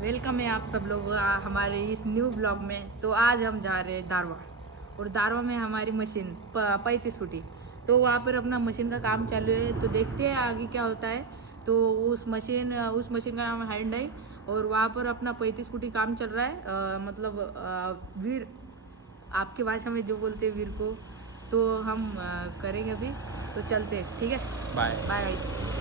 Welcome है आप सब लोग हमारे इस न्यू ब्लॉग में। तो आज हम जा रहे हैं दारवा, और दारवा में हमारी मशीन 35 फुटी। तो वहाँ पर अपना मशीन का काम चालू है, तो देखते हैं आगे क्या होता है। तो उस मशीन का नाम है Hyundai, और वहाँ पर अपना 35 फुटी काम चल रहा है। मतलब वीर, आपकी भाषा में जो बोलते हैं वीर को, तो हम करेंगे अभी। तो चलते हैं, ठीक है। बाय। Bye guys.